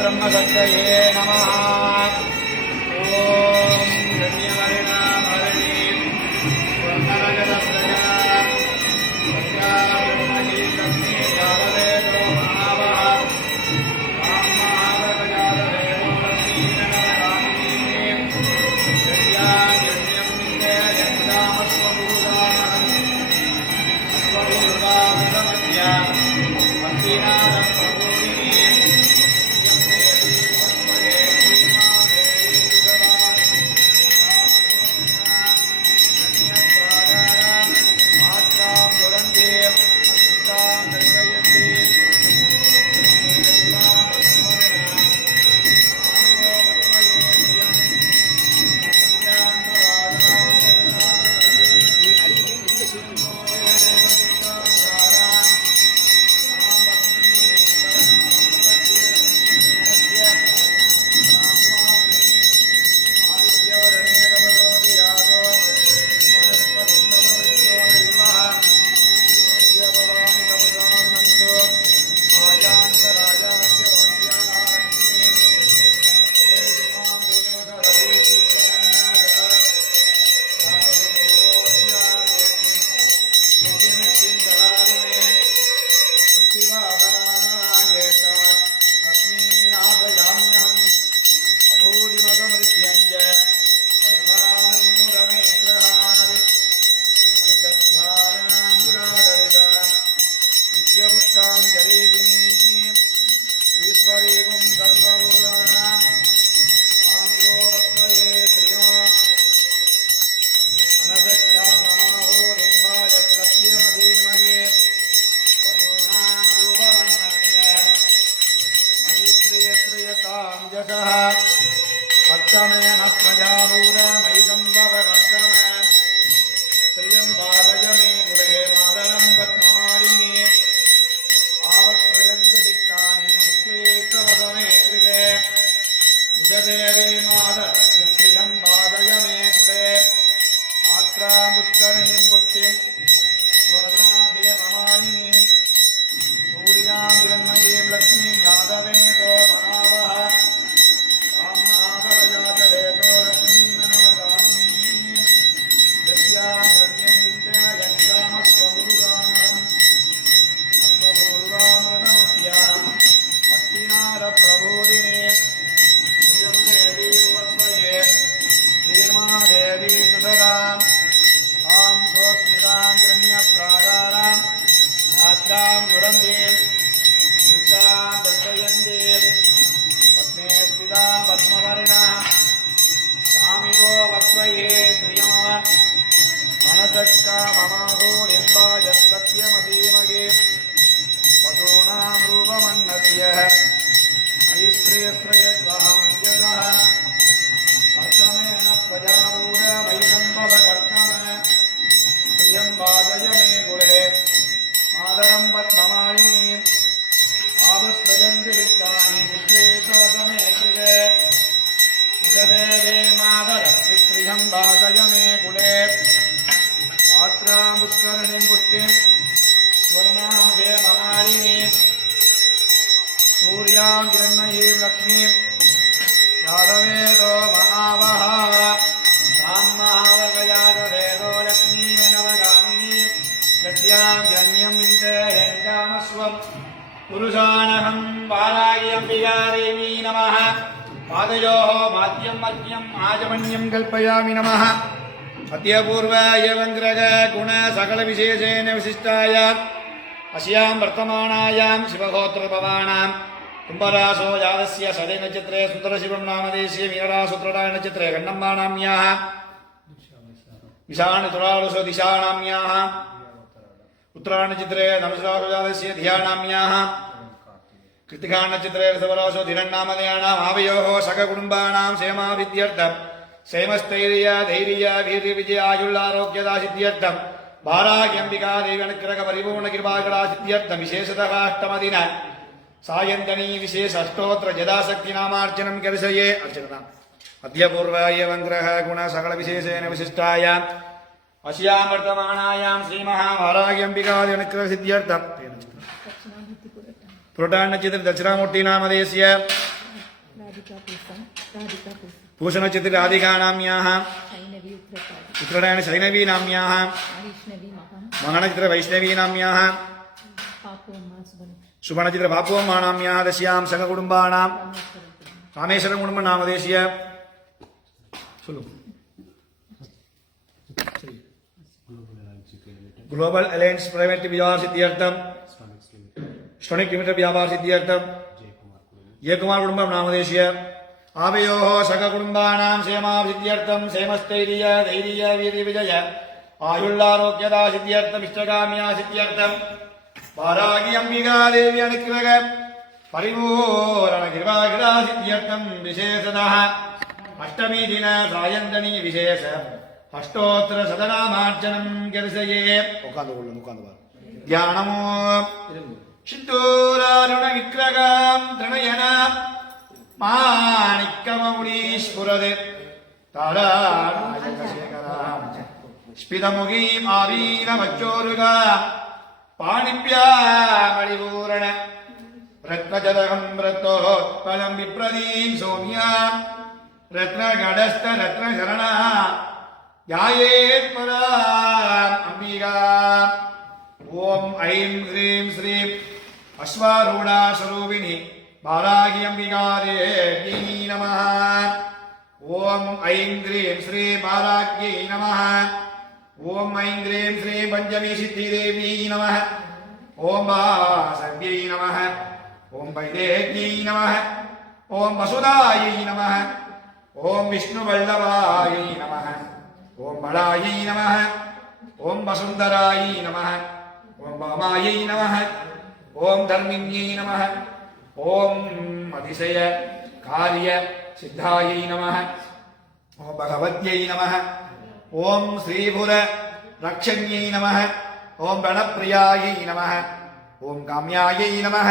ब्रह्मसत्तये नमः। ओम गण्यवर्णाभरणीं स्वर्णरजतस्रजा सत्यामयी लक्ष्मी यावदेतो महावः तां महावगजातवेदो लक्ष्मीनवरामिनीं यस्यान्यं निन्दयन्तामस्वभूतामहम् अस्वभूतामृतमद्या भक्तिनादं भक्तमेन प्रजाभूरमयितं भवभक्तम श्रियं वादय मे कुले मादरं पद्ममालिनी आवस्त्रयन्त दिक्कानि दिक्लेस्तवसमे कृते निजदेवी मादर श्रियं वादय मे कुले मात्रां पुष्करिणीं पुष्टिं स्वर्णां हेममालिनीं सूर्यां हिरण्मयीं लक्ष्मीं यादवेतो मनावः ममाहोरिम्बाजत्सत्यमधीमगे पशूनां रूपमन्नस्य ऐश्वर्यश्रयद्वहं यतः वर्तमेन प्रजाभूरमयिसम्भवकर्तम श्रियं वादय मे कुले मादरं पद्ममालिनीम् आवस्त्रयन्ति दिक्कानि विश्लेषवसमे कृते निजदेवे मादर विश्रियं वादय मे कुले मात्रां पुष्करिणीं पुष्टिं स्वर्णां हेममालिनीं सूर्यां हिरण्मयीं लक्ष्मीं यादवेतो महावः तां महावगजातवेदो लक्ष्मीनवगामिनीं यस्यां हिरण्यं विन्दयन्तामस्वं पुरुषानहं वारायम्बिका देवी नमः। पादयोः माद्यं मध्यम् आचमन्यं कल्पयामि नमः। अद्यपूर्वाय वङ्ग्रग गुण सकल विशेषेण विशिष्टाय अस्यां वर्तमानायां शिवगोत्रभवानां कुम्भरासो जातस्य षडे नक्षत्रे सुतरशिवं नामदेशीय मीनरासुत्रराय नक्षत्रे गण्डम्बानाम्याः विशाणुतुरालुसो दिशानाम्याः उत्तरायणनक्षत्रे धनुषरासो जातस्य धियानाम्याः कृत्तिका नक्षत्रे ऋषभरासो धिरण्णामदयानाम् आवयोः सककुटुम्बानां क्षेमाभिद्यर्थम् क्षेमस्थैर्य धैर्य वीर्य विजय आयुल्लारोग्यदा सिद्ध्यर्थम भाराग्यंबिका देवी अनुग्रह परिपूर्ण कृपाकरा सिद्ध्यर्थम विशेषतः अष्टमदिन सायंतनी विशेष अष्टोत्र जदाशक्ति नामार्चनं कर्षये अर्चना अद्यपूर्वाय वङ्ग्रह गुण सकल विशेषेण विशिष्टाय अस्यां वर्तमानायां श्रीमहाभाराग्यंबिका अनुग्रह सिद्ध्यर्थम पुरटान्नचित्र दक्षिणामूर्ति नामधेयस्य भूषणचित्र राधिका नाम्याः उत्तरायण शैनवी नाम्याः महनचित्र वैष्णवी नाम्याः सुवर्णचित्र बापुअम्मा नाम्याः दस्यां संघकुटुम्बानां रामेश्वरं कुटुम्ब नामधेयस्य ग्लोबल अलायंस प्राइवेट व्यापार सिद्ध्यर्थम स्टोनिक लिमिटेड व्यापार सिद्ध्यर्थम जयकुमार कुटुंबम नामधेयस्य आवयोः सककुटुम्बानां क्षेमाभिवृद्ध्यर्थं क्षेमस्थैर्य धैर्य वीर्य विजय आयुर्लारोग्यदा सिद्ध्यर्थम इष्टकाम्या सिद्ध्यर्थम वारागी अंबिका देवी अनुग्रह परिपूर्ण कृपाग्रह सिद्ध्यर्थम विशेषतः अष्टमी दिन सायंतनी विशेष अष्टोत्तर सदनामार्चनं कर्षये ध्यानमो सिद्धूरारुण विग्रहं त्रणयन माणिक्यमौळीस्फुरदे ताराशेखरां स्फीतमुखीं आवीनमच्चोरुगा पाणिभ्यामणिपूर्ण रत्नजलहं रत्नोत्पलं विप्रदीं सौम्यां रत्नगडस्थ रत्नशरणा ध्यायेत् पराम् अंबिका ओम ऐं ह्रीं श्रीं अश्वारूढा स्वरूपिणी वाराही अंबिका देवी नमः ओम ऐं ह्रीं श्रीं वाराह्यै नमः ओम ऐं ह्रीं श्रीं पंचमी सिद्धि देवी नमः ओम वासव्यै नमः ओम वैदेह्यै नमः ओम वसुधायै नमः ओम विष्णुवल्लभायै नमः ओम बलायै नमः ओम वसुंधरायै नमः ओम वामायै नमः ओम धर्मिण्यै नमः ओम अतिशय कार्य सिद्धायै नमः ओम भगवत्यै नमः ओम श्रीभुर रक्षण्यै नमः ओम प्रणप्रियायै नमः ओम काम्यायै नमः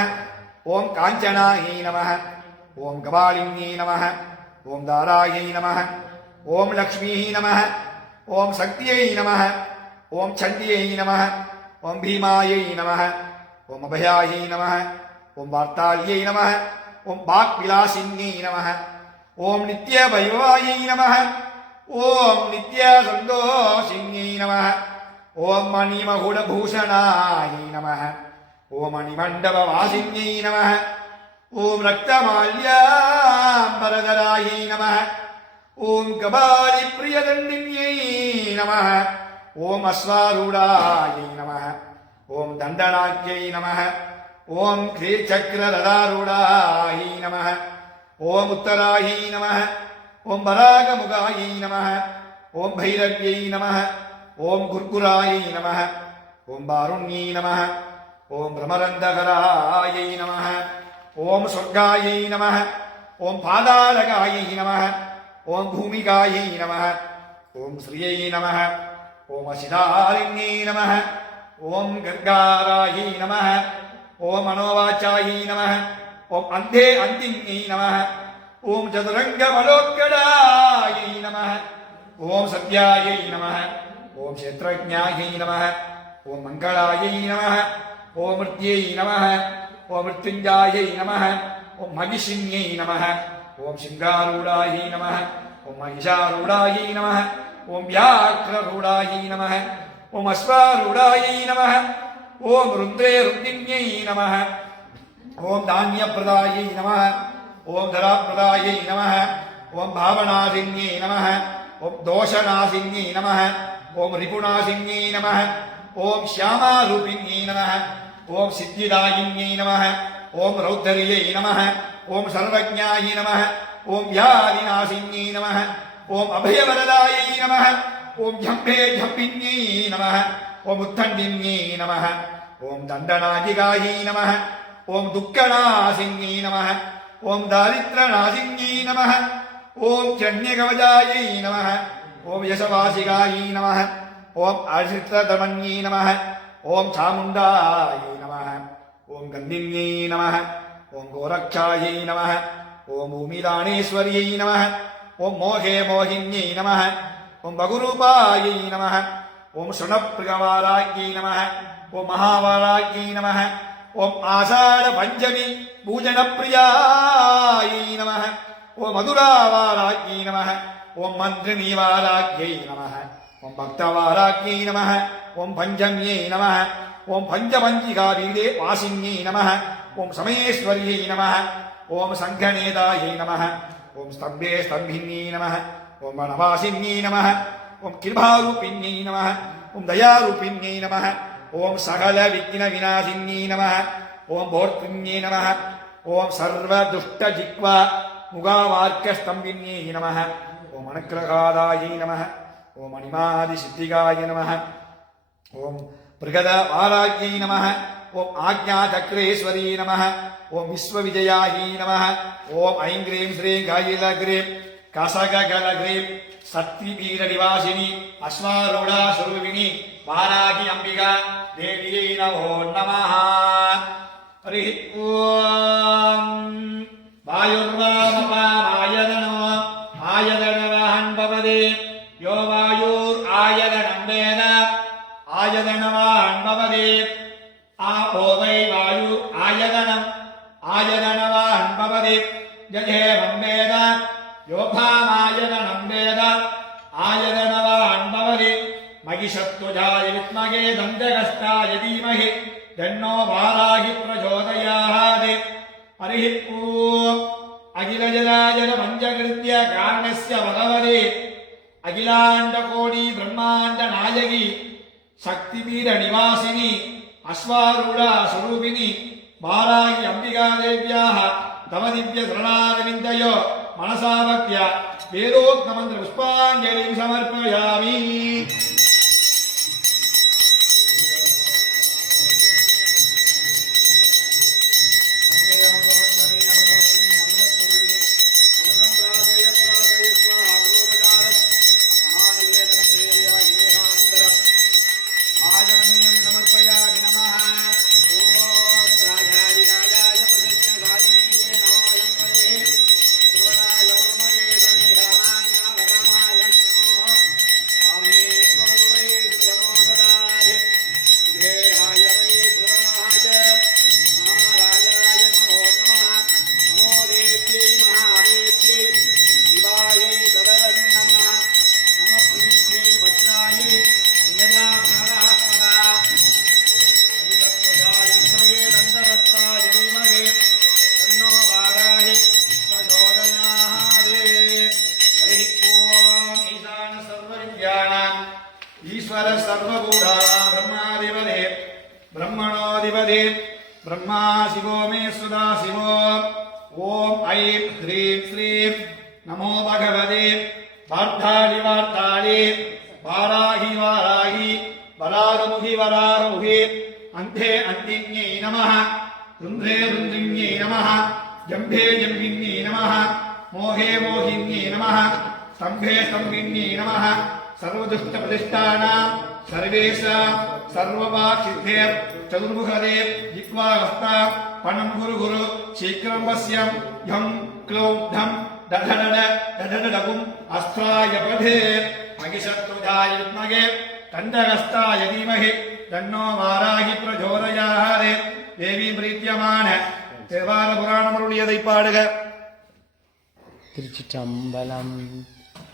ओम काञ्चनायै नमः ओम कपालिन्यै नमः ओम दारायै नमः ओम लक्ष्मीः नमः ओम शक्त्यै नमः ओम चण्ड्यै नमः ओम भीमायै नमः ओम अभयायै नमः ओम वार्ताल्यै नमः ओम वाक्विलासिन्यै नमः ओम नित्यवैभवायै नमः ओम नित्यसन्तोषिन्यै नमः ओम मणिमकुटभूषणायै नमः ओम मणिमण्डपवासिन्यै नमः ओम रक्तमाल्याम्बरधरायै नमः ओम कपाली प्रियदंडिन्यै नमः ओम अश्वारूढायै नमः ओम दण्डनाट्यै नमः ओम श्रीचक्ररथारूढायै नमः ओम उत्तरायै नमः ओम वरागमुखायै नमः ओम भैरव्यै नमः ओम गुर्गुरायै नमः ओम वारुण्यै नमः ओम भ्रमरन्धकरायै नमः ओम स्वर्गायै नमः ओम पादालकायै नमः ओम भूमिकायै नमः ओम श्रियै नमः ओम अशिलालिन्यै नमः ओम गर्गारायै नमः ओम मनोवाचायै नमः ओम अन्धे अन्तिन्यै नमः ओम चतुरङ्गबलोत्कटायै नमः ओम सत्यायै नमः ओम क्षेत्रज्ञायै नमः ओम मङ्गलायै नमः ओम मृत्यै नमः ओम मृत्युञ्जयायै नमः ओम महिषिन्यै नमः ओम सिंहारूढायै नमः ओम महिषारूढायै नमः ओम व्याघ्ररूढायै नमः ओम अश्वारूढायै नमः ओम रुद्रे रुद्रिण्यै नमः ओम धान्यप्रदायै नमः ओम धराप्रदायै नमः ओम भावनासिन्यै नमः ओम दोषनासिन्यै नमः ओम रिपुनासिन्यै नमः ओम श्यामारूपिण्यै नमः ओम सिद्धिदायिन्यै नमः ओम रौद्र्यै नमः ओम सर्वज्ञायै नमः ओम व्याधिनाशिन्यै नमः ओम अभयवरदायै नमः ओम झम्भे झम्बिन्यै नमः ओम उत्थण्डिन्यै नमः ओम दण्डनाजिकायै नमः ओम दुःखनाशिन्यै नमः ओम दारिद्र्यनाशिन्यै नमः ओम चण्यकवचायै नमः ओम यशवासिकायै नमः ओम आश्रितधर्मण्यै नमः ओम चामुण्डायै नमः ओम गन्धिन्यै नमः ओम गोरक्षायै नमः ओम भूमिदानेश्वर्यै नमः ओम मोहे मोहिन्यै नमः ओम बहुरूपायै नमः ओम शृणप्रियवाराज्ञै नमः ओम महावाराज्ञै नमः ஓம் ஆஷாட பஞ்சமி பூஜன பிரியாயை நமः ஓம் மதுராவாராஜ்யை நமः ஓம் மந்திரிணீவாராஜ்யை நமः ஓம் பக்தவாராஜ்யை நமः ஓம் பஞ்சம்யை நமः ஓம் பஞ்சபஞ்சிகாபீடே வாசின்யை நமः ஓம் சமயேஸ்வர்யை நமः ஓம் சங்கநேதாயை நமः ஓம் ஸ்தம்பே ஸ்தம்பின்யை நமः ஓம் வனவாசின்யை நமः ஓம் கிருபாரூபின்யை நமः ஓம் தயாரூபின்யை நமः ஓம் சகல விக்ன விநாசின்யை நமः ஓம் போர்த்ரின்யை நமः ஓம் சர்வ துஷ்ட ஜிக்வா முகாவார்க்க ஸ்தம்பின்யை நமः ஓம் அனுக்கிரகாதாயை நமः ஓம் அனிமாதி சித்திகாய நமः ஓம் பிரகத வாராஜ்யை நமः ஓம் ஆக்ஞாசக்ரேஸ்வரி நமः ஓம் விஸ்வவிஜயாயை நமः ஓம் ஐம் க்ரீம் ஸ்ரீம் காயிலக்ரீம் கசககலக்ரீம் சக்திபீடநிவாசினி அஸ்வாரூடா ஸ்வரூபிணி வாராகி அம்பிகா தேவியை நமோ நமः ஹரி ஓம் வாயுர்வாமபாயதனோ ஆயதனவாஹன் பவதே யோ வாயுர் ஆயதனம் வேத ஆயதனவாஹன் பவதே ஆபோவை வாயு ஆயதனம் ஆயதனவாஹன் பவதே யதேவம் வேத யோகாமாயதனம் வேத ஆயதனவாஹன் பவதே மகிஷத்வஜாய வித்மகே தந்தகஸ்தாய தீமஹி தன்னோ வாராகி பிரச்சோதயாத் ஹரி ஓம் அகிலஜராஜர பஞ்சகிருத்ய காரணஸ்ய பகவதே அகிலாண்ட கோடி பிரம்மாண்ட நாயகி சக்திபீட நிவாசினி அஸ்வாரூடா ஸ்வரூபிணி வாராகி அம்பிகா தேவ்யாः தவ திவ்ய சரணாரவிந்தயோ மனசாவக்ய வேதோக்தமந்திர புஷ்பாஞ்சலிம் சமர்ப்பயாமி. ईश्वर सर्वभूतानां ब्रह्माधिपते ब्रह्मणोऽधिपते ब्रह्मा शिवो मे सुधा शिवो ओम ऐं ह्रीं श्रीं नमो भगवते वार्ताळि वार्ताळि वाराहि वाराहि वरारोहि वरारोहि अन्ते अन्तिन्यै नमः रुन्द्रे रुन्द्रिण्यै नमः जम्भे जम्बिन्यै नमः मोहे मोहिन्यै नमः स्तम्भे स्तम्भिन्यै नमः सर्वदुष्टप्रतिष्ठानां सर्वेषां सर्ववाक्सिद्धेर् चतुर्मुखदे जिह्वाहस्ता पणं गुरु गुरु शीघ्रं पश्यं यं क्लौं धं दधनड दधनडकुम् अस्त्राय पठे मगिषत्वजाय विद्महे दण्डहस्ताय धीमहि तन्नो वाराहि प्रचोदयात् देवी प्रीत्यमान தேவார புராணம் அருளியதை பாடுக. திருச்சிற்றம்பலம்.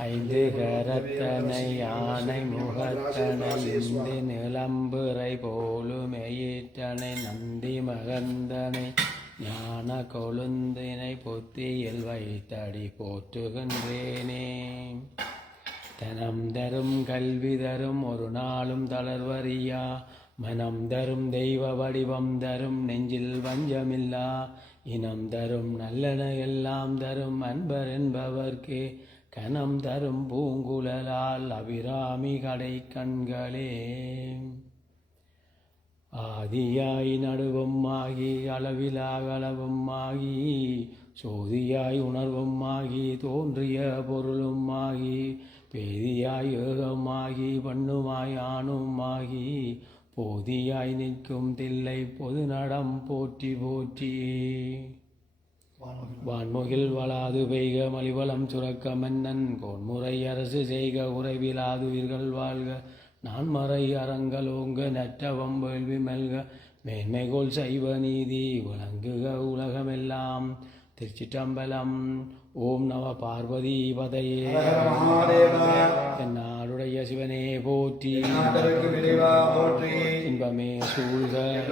ஐந்து கரத்தனை யானை முகத்தனை இந்தி நிலம்புரை போலுமெயிற்றனை நந்தி மகந்தனை ஞான கொழுந்தினை பொத்தியில் வைத்தடி போற்றுகின்றேனே. தனம் தரும் கல்வி தரும் ஒரு நாளும் தளர்வறியா மனம் தரும் தெய்வ வடிவம் தரும் நெஞ்சில் வஞ்சமில்லா இனம் தரும் நல்லன எல்லாம் தரும் அன்பர் என்பவர்க்கு கனம் தரும் பூங்குழலால் அபிராமி கடை கண்களே. ஆதியாய் நடுவும் ஆகி அளவிலா அளவும் ஆகி சோதியாய் உணர்வும் ஆகி தோன்றிய பொருளும் ஆகி பேதியாய் ஏகமாகி பண்ணுமாய் ஆணும் ஆகி போதியாய் நிற்கும் தில்லை பொது நடம் போற்றி போற்றி. வான்முகில் வளாது பெய்க மலிவளம் சுரக்க மன்னன் கோன்முறை அரசு செய்க உறைவிலாது உயிர்கள் வாழ்க நான்மறை அறங்கள் ஓங்க நற்றவம் வேள்வி மெல்க மேன்மைகோள் சைவ நீதி விளங்குக உலகமெல்லாம். திருச்சிற்றம்பலம். ஓம் நம பார்வதி பதையே. என்னாடுடைய சிவனே போற்றி. போற்றி இன்பமே சூழ்க.